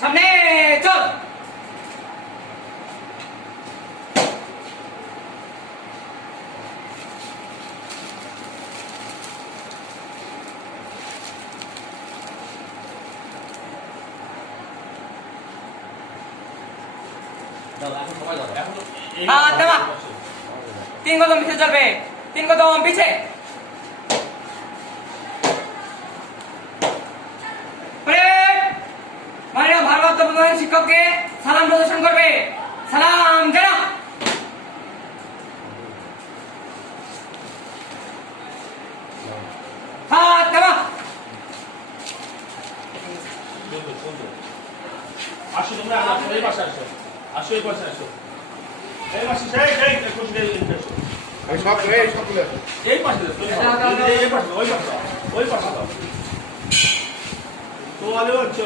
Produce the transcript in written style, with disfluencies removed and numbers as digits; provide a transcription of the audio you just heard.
সামনে চল। দাও 3 কদম পিছে চলবে, 3 কদম পিছে। মারিয়া ভারপ্রাপ্ত প্রধান শিক্ষককে সালাম প্রদর্শন করবে। সালাম জানাও। হাত নামা। আসো তোমরা এই পাশে আসো, আসো এই পাশে আসো, এই পাশে এই খুশি এই সবগুলো এই পাশে এই পাশে ওই পাশে তো আলো হচ্ছে